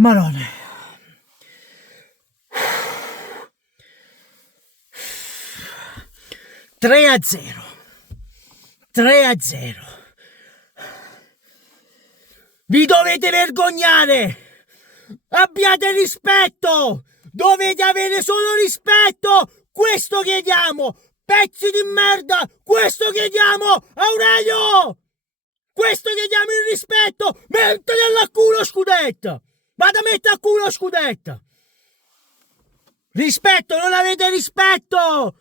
Marone. 3-0. 3-0. Vi dovete vergognare! Abbiate rispetto! Dovete avere solo rispetto! Questo chiediamo! Pezzi di merda! Questo chiediamo! Aurelio! Questo chiediamo il rispetto! Mettete a culo scudetto! Vado a mettere a culo scudetto! Rispetto! Non avete rispetto!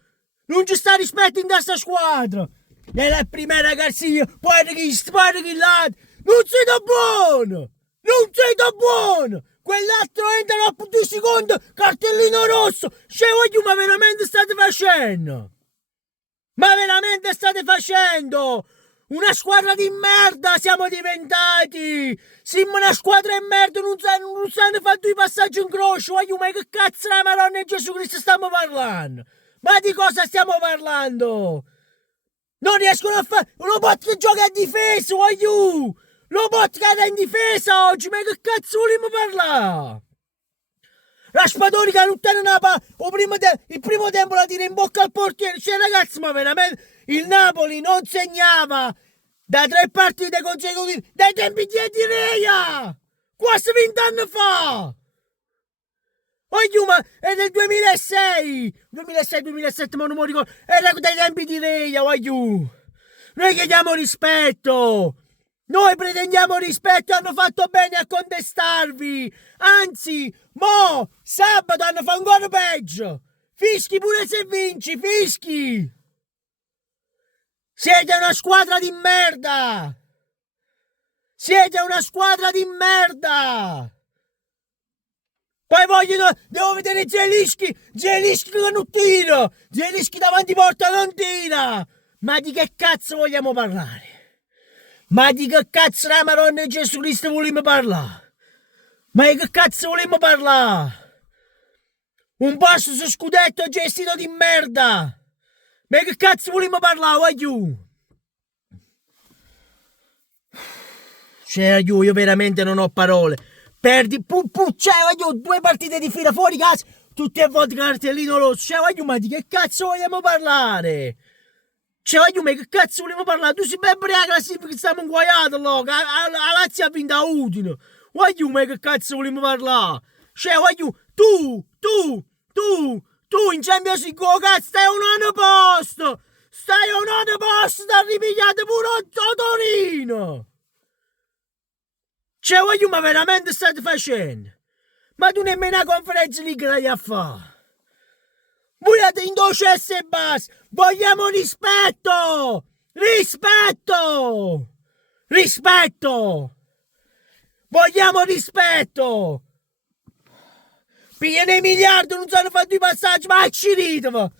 Non ci sta rispetto in questa squadra! E la prima Garcia, poi chi là! Non siete buono! Non siete buono! Quell'altro entra dopo 2 secondi, cartellino rosso! Ma veramente state facendo? Ma veramente state facendo? Una squadra di merda siamo diventati! Siamo una squadra di merda, non sanno fatto i passaggi in croce! Ma che cazzo la Madonna e Gesù Cristo stiamo parlando? Ma di cosa stiamo parlando? Non riescono a fare... Lo bot che gioca a difesa, voglio! Lo bot che è in difesa oggi, ma che cazzo vogliamo parlare? Raspadori che non tiene una il primo tempo la tira in bocca al portiere. Cioè ragazzi, ma veramente il Napoli non segnava da 3 partite consecutive dai tempi di Reia! Quasi 20 anni fa! Voglio, ma è del 2006! 2006-2007, ma non mi ricordo. Era dai tempi di Reia, voglio! Noi chiediamo rispetto! Noi pretendiamo rispetto e hanno fatto bene a contestarvi! Anzi, sabato hanno fatto ancora peggio! Fischi pure se vinci, fischi! Siete una squadra di merda! Siete una squadra di merda! Poi devo vedere Zelischi che non tira! Zelischi davanti porta non tira! Ma di che cazzo vogliamo parlare? Ma di che cazzo la Madonna e Gesù Cristo vogliamo parlare? Ma di che cazzo vogliamo parlare? Un posto su scudetto gestito di merda! Ma di che cazzo vogliamo parlare, voglio? Cioè, io veramente non ho parole. Perdi, voglio 2 partite di fila fuori casa, tutte e volte cartellino rosso. Cioè, voglio, ma di che cazzo vogliamo parlare? Cioè, voglio, ma che cazzo vogliamo parlare? Tu sei ben briaca che stiamo inguaiati, allora. La Lazio ha vinto a Udine. Voglio, ma che cazzo vogliamo parlare? Cioè, voglio, tu, in Champions League, cazzo, stai a un anno posto! Stai a un anno posto, da ripigliate pure a Torino! Cioè, voglio, ma veramente state facendo? Ma tu nemmeno la conferenza League la a fare! Volete in docesse e basta! Vogliamo rispetto! Rispetto! Rispetto! Vogliamo rispetto! Pigliano i miliardi, non sanno fare i passaggi, ma ci rideva!